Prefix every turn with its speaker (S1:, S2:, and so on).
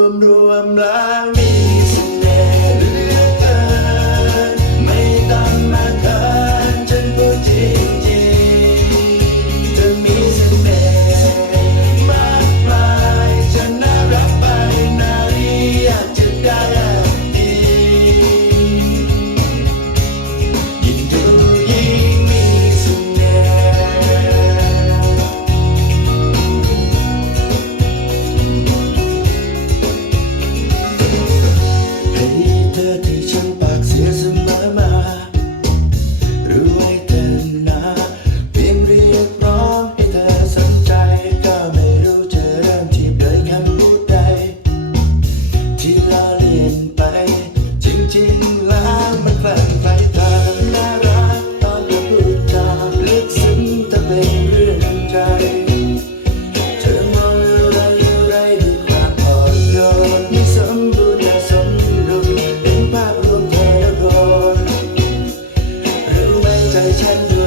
S1: them know I'm not ใจฉัน